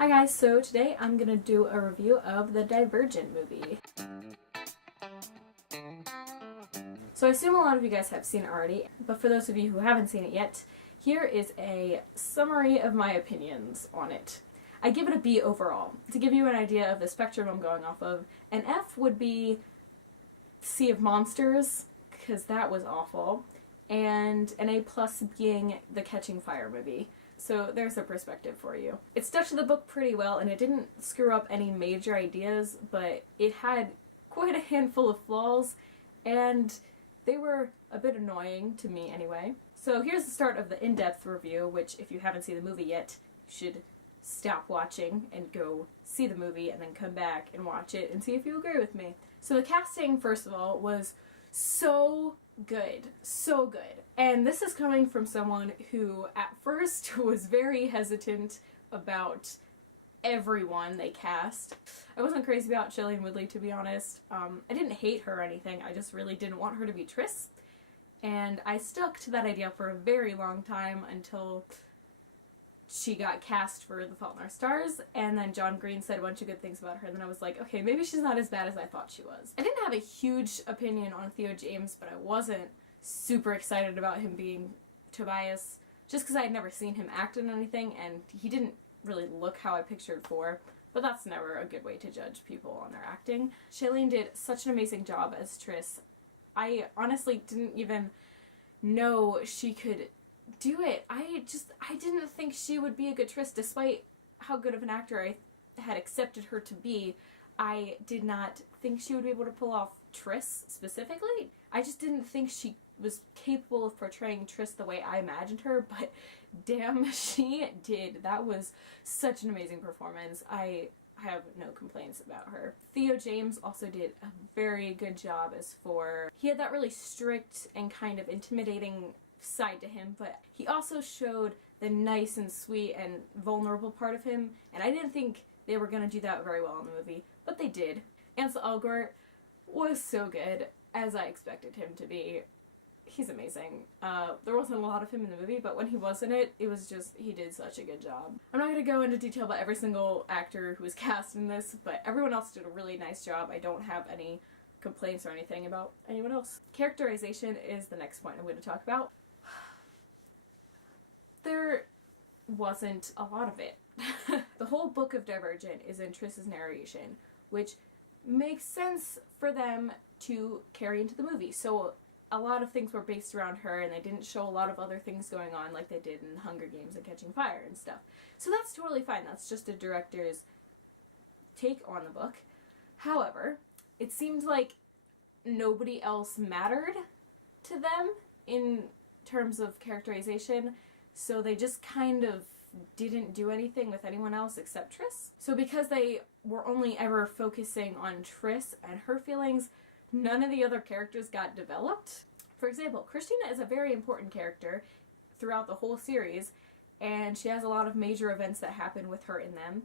Hi guys, so today I'm gonna do a review of the Divergent movie. So I assume a lot of you guys have seen it already, but for those of you who haven't seen it yet, here is a summary of my opinions on it. I give it a B overall. To give you an idea of the spectrum I'm going off of, an F would be Sea of Monsters, because that was awful, and an A+ being the Catching Fire movie. So there's a perspective for you. It stuck to the book pretty well, and it didn't screw up any major ideas, but it had quite a handful of flaws, and they were a bit annoying to me anyway. So here's the start of the in-depth review, which if you haven't seen the movie yet, you should stop watching and go see the movie and then come back and watch it and see if you agree with me. So the casting, first of all, was so good. So good. And this is coming from someone who at first was very hesitant about everyone they cast. I wasn't crazy about Shailene Woodley, to be honest. I didn't hate her or anything, I just really didn't want her to be Triss. And I stuck to that idea for a very long time until she got cast for The Fault in Our Stars, and then John Green said a bunch of good things about her, and then I was like, okay, maybe she's not as bad as I thought she was. I didn't have a huge opinion on Theo James, but I wasn't super excited about him being Tobias, just because I had never seen him act in anything, and he didn't really look how I pictured for, but that's never a good way to judge people on their acting. Shailene did such an amazing job as Triss. I honestly didn't even know she could do it. I didn't think she would be a good Triss, despite how good of an actor I had accepted her to be. I did not think she would be able to pull off Triss specifically. I just didn't think she was capable of portraying Triss the way I imagined her, but damn, she did. That was such an amazing performance. I have no complaints about her. Theo James also did a very good job as for... He had that really strict and kind of intimidating side to him, but he also showed the nice and sweet and vulnerable part of him, and I didn't think they were going to do that very well in the movie, but they did. Ansel Elgort was so good, as I expected him to be. He's amazing. There wasn't a lot of him in the movie, but when he was in it, it was just, he did such a good job. I'm not going to go into detail about every single actor who was cast in this, but everyone else did a really nice job. I don't have any complaints or anything about anyone else. Characterization is the next point I'm going to talk about. There wasn't a lot of it. The whole book of Divergent is in Triss's narration, which makes sense for them to carry into the movie. So a lot of things were based around her, and they didn't show a lot of other things going on like they did in Hunger Games and Catching Fire and stuff. So that's totally fine. That's just a director's take on the book. However, it seemed like nobody else mattered to them in terms of characterization, so they just kind of didn't do anything with anyone else except Triss. So because they were only ever focusing on Triss and her feelings, none of the other characters got developed. For example, Christina is a very important character throughout the whole series, and she has a lot of major events that happen with her in them,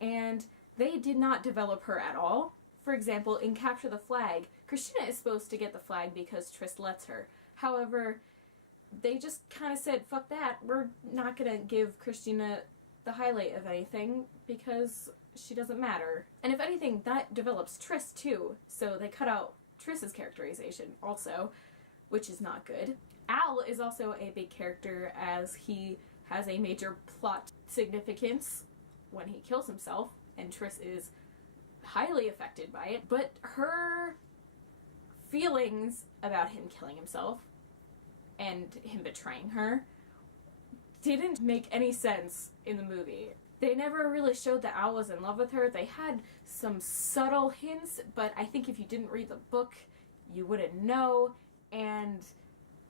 and they did not develop her at all. For example, in Capture the Flag, Christina is supposed to get the flag because Triss lets her. However, they just kind of said, fuck that, we're not gonna give Christina the highlight of anything because she doesn't matter. And if anything, that develops Triss too, so they cut out Triss's characterization also, which is not good. Al is also a big character as he has a major plot significance when he kills himself, and Triss is highly affected by it, but her feelings about him killing himself and him betraying her didn't make any sense in the movie. They never really showed that Al was in love with her. They had some subtle hints, but I think if you didn't read the book, you wouldn't know, and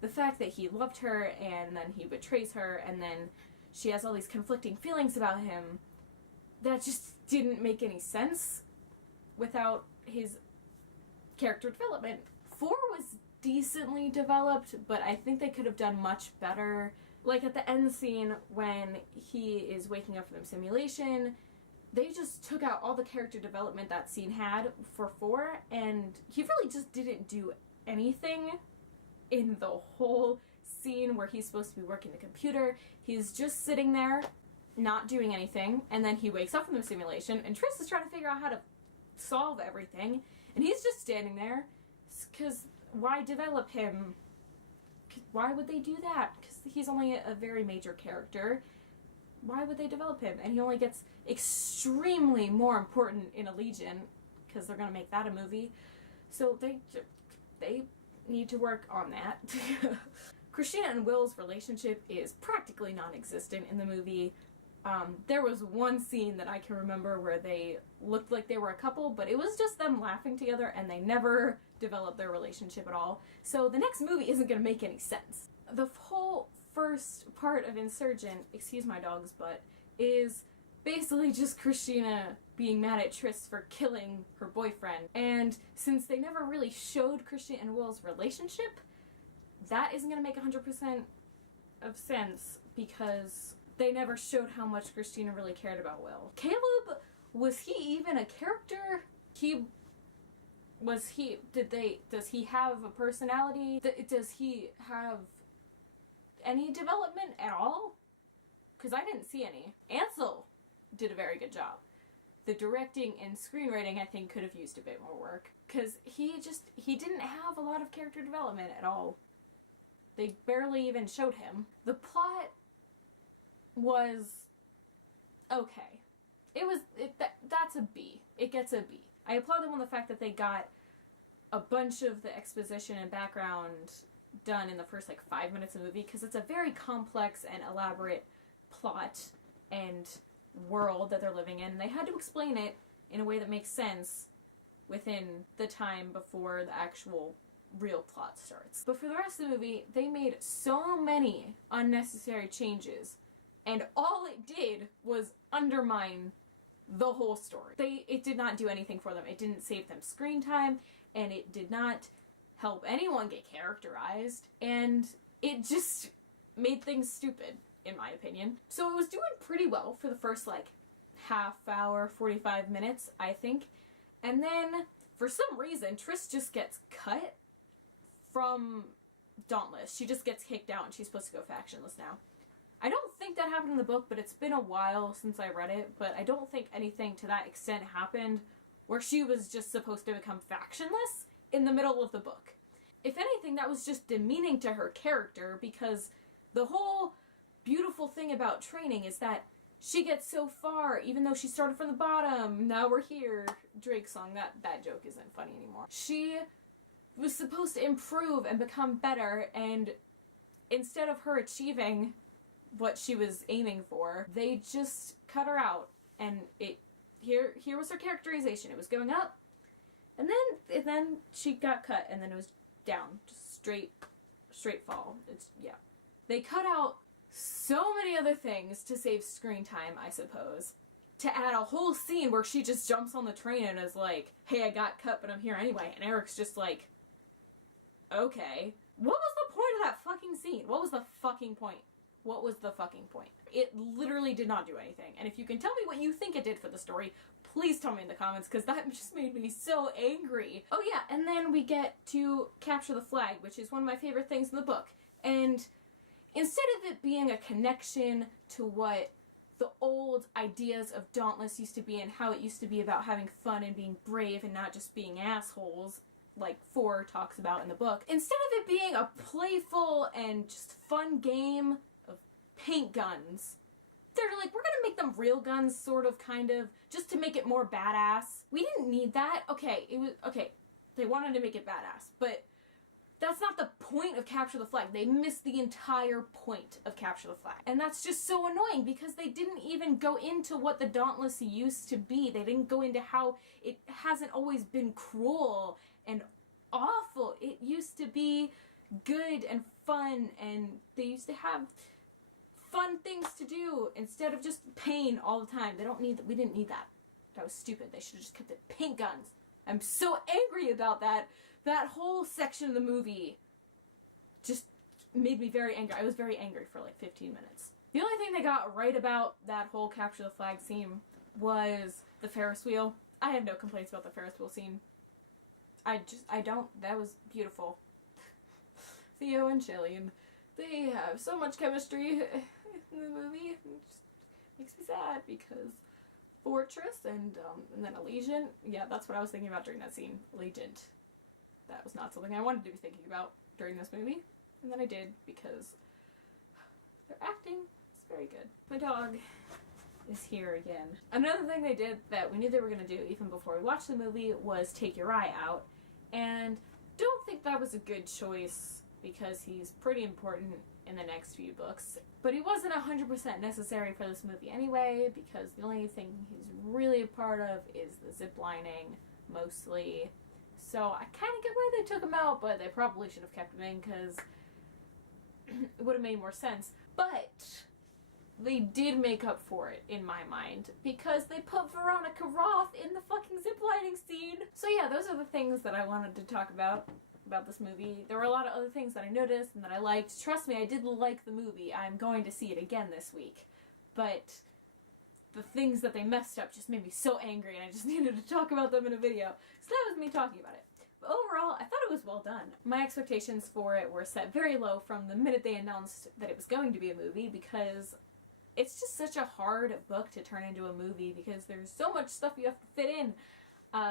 the fact that he loved her and then he betrays her and then she has all these conflicting feelings about him, that just didn't make any sense without his character development. 4 was decently developed, but I think they could have done much better. Like at the end scene when he is waking up from the simulation, they just took out all the character development that scene had for 4, and he really just didn't do anything in the whole scene where he's supposed to be working the computer. He's just sitting there not doing anything, and then he wakes up from the simulation, and Triss is trying to figure out how to solve everything, and he's just standing there, because why develop him? Why would they do that? Because he's only a very major character. Why would they develop him? And he only gets extremely more important in Allegiant, because they're going to make that a movie. So they need to work on that. Christina and Will's relationship is practically non-existent in the movie. There was one scene that I can remember where they looked like they were a couple, but it was just them laughing together, and they never developed their relationship at all. So the next movie isn't going to make any sense. The whole first part of Insurgent, excuse my dog's butt, is basically just Christina being mad at Triss for killing her boyfriend. And since they never really showed Christina and Will's relationship, that isn't going to make 100% of sense, because they never showed how much Christina really cared about Will. Caleb, was he even a character? Does he have a personality? Does he have any development at all? Because I didn't see any. Ansel did a very good job. The directing and screenwriting, I think, could have used a bit more work. Because he didn't have a lot of character development at all. They barely even showed him. The plot was okay. That's a B. It gets a B. I applaud them on the fact that they got a bunch of the exposition and background done in the first 5 minutes of the movie, because it's a very complex and elaborate plot and world that they're living in, and they had to explain it in a way that makes sense within the time before the actual real plot starts. But for the rest of the movie, they made so many unnecessary changes, and all it did was undermine the whole story. It did not do anything for them. It didn't save them screen time, and it did not help anyone get characterized, and it just made things stupid, in my opinion. So it was doing pretty well for the first half hour, 45 minutes, I think. And then, for some reason, Triss just gets cut from Dauntless. She just gets kicked out, and she's supposed to go factionless now. I don't think that happened in the book, but it's been a while since I read it, but I don't think anything to that extent happened where she was just supposed to become factionless in the middle of the book. If anything, that was just demeaning to her character, because the whole beautiful thing about training is that she gets so far, even though she started from the bottom. Now we're here. Drake song. That joke isn't funny anymore. She was supposed to improve and become better, and instead of her achieving what she was aiming for, they just cut her out, and here was her characterization. It was going up, and then she got cut, and then it was down, just straight fall. They cut out so many other things to save screen time, I suppose, to add a whole scene where she just jumps on the train and is like, hey, I got cut, but I'm here anyway, and Eric's just like, okay. What was the point of that fucking scene? What was the fucking point? What was the fucking point? It literally did not do anything. And if you can tell me what you think it did for the story, please tell me in the comments, because that just made me so angry. Oh yeah, and then we get to Capture the Flag, which is one of my favorite things in the book. And instead of it being a connection to what the old ideas of Dauntless used to be, and how it used to be about having fun and being brave and not just being assholes, like 4 talks about in the book, instead of it being a playful and just fun game of paint guns, they're like, we're gonna make them real guns, sort of, kind of, just to make it more badass. We didn't need that. Okay, they wanted to make it badass, but that's not the point of Capture the Flag. They missed the entire point of Capture the Flag. And that's just so annoying, because they didn't even go into what the Dauntless used to be. They didn't go into how it hasn't always been cruel and awful. It used to be good and fun, and they used to have fun things to do instead of just pain all the time. We didn't need that. That was stupid. They should have just kept it paint guns. I'm so angry about that. That whole section of the movie just made me very angry. I was very angry for 15 minutes. The only thing they got right about that whole Capture the Flag scene was the Ferris wheel. I have no complaints about the Ferris wheel scene. I don't. That was beautiful. Theo and Jillian, they have so much chemistry in the movie. Just makes me sad because Fortress and then Allegiant, yeah, that's what I was thinking about during that scene. Allegiant. That was not something I wanted to be thinking about during this movie, and then I did because their acting is very good. My dog is here again. Another thing they did that we knew they were going to do even before we watched the movie was take your eye out, and don't think that was a good choice because he's pretty important in the next few books, but he wasn't 100% necessary for this movie anyway because the only thing he's really a part of is the zip lining, mostly. So I kind of get why they took him out, but they probably should have kept him in because it would have made more sense. But they did make up for it, in my mind, because they put Veronica Roth in the fucking ziplining scene. So yeah, those are the things that I wanted to talk about this movie. There were a lot of other things that I noticed and that I liked. Trust me, I did like the movie. I'm going to see it again this week. But the things that they messed up just made me so angry and I just needed to talk about them in a video. So that was me talking about it. But overall, I thought it was well done. My expectations for it were set very low from the minute they announced that it was going to be a movie because it's just such a hard book to turn into a movie because there's so much stuff you have to fit in.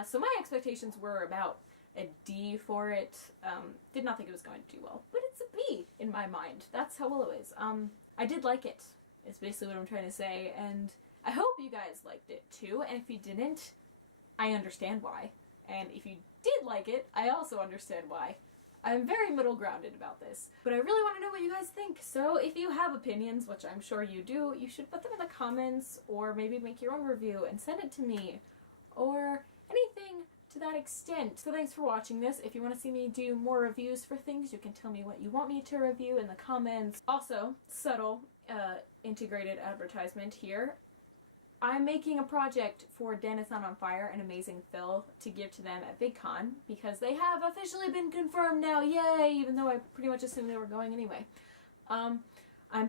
So my expectations were about a D for it. Did not think it was going to do well, but it's a B in my mind. That's how well it is. I did like it, is basically what I'm trying to say, and I hope you guys liked it too, and if you didn't, I understand why. And if you did like it, I also understand why. I'm very middle grounded about this, but I really want to know what you guys think. So if you have opinions, which I'm sure you do, you should put them in the comments or maybe make your own review and send it to me or anything to that extent. So thanks for watching this. If you want to see me do more reviews for things, you can tell me what you want me to review in the comments. Also, subtle integrated advertisement here. I'm making a project for Dennis on Fire and Amazing Phil to give to them at VidCon because they have officially been confirmed now, yay, even though I pretty much assumed they were going anyway. I'm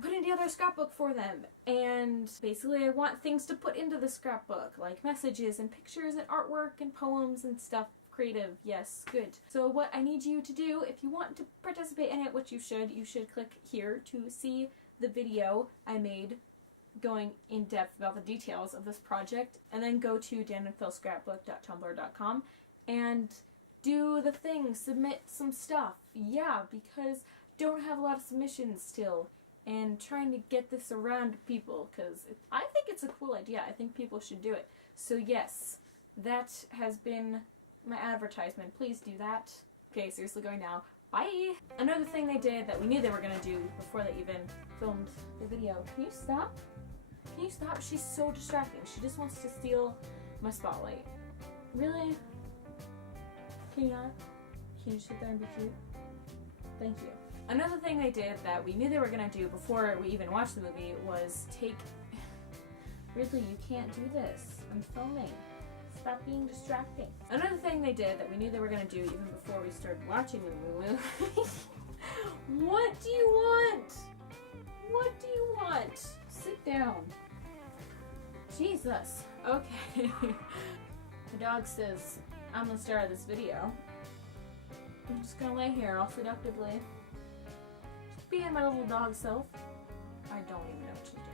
putting together a scrapbook for them, and basically I want things to put into the scrapbook, like messages and pictures and artwork and poems and stuff. Creative, yes, good. So what I need you to do, if you want to participate in it, which you should click here to see the video I made going in depth about the details of this project, and then go to danandphilscrapbook.tumblr.com and do the thing, submit some stuff. Yeah, because I don't have a lot of submissions still, and trying to get this around to people, because I think it's a cool idea. I think people should do it. So yes, that has been my advertisement. Please do that. Okay, seriously going now. Bye! Another thing they did that we knew they were going to do before they even filmed the video. Can you stop? Can you stop? She's so distracting. She just wants to steal my spotlight. Really? Can you not? Can you sit there and be cute? Thank you. Another thing they did that we knew they were going to do before we even watched the movie was take... Ridley, you can't do this. I'm filming. Stop being distracting. Another thing they did that we knew they were going to do even before we started watching the movie... What do you want? What do you want? Sit down. Jesus. Okay. The dog says, I'm the star of this video. I'm just gonna lay here all seductively. Just being my little dog self. I don't even know what she's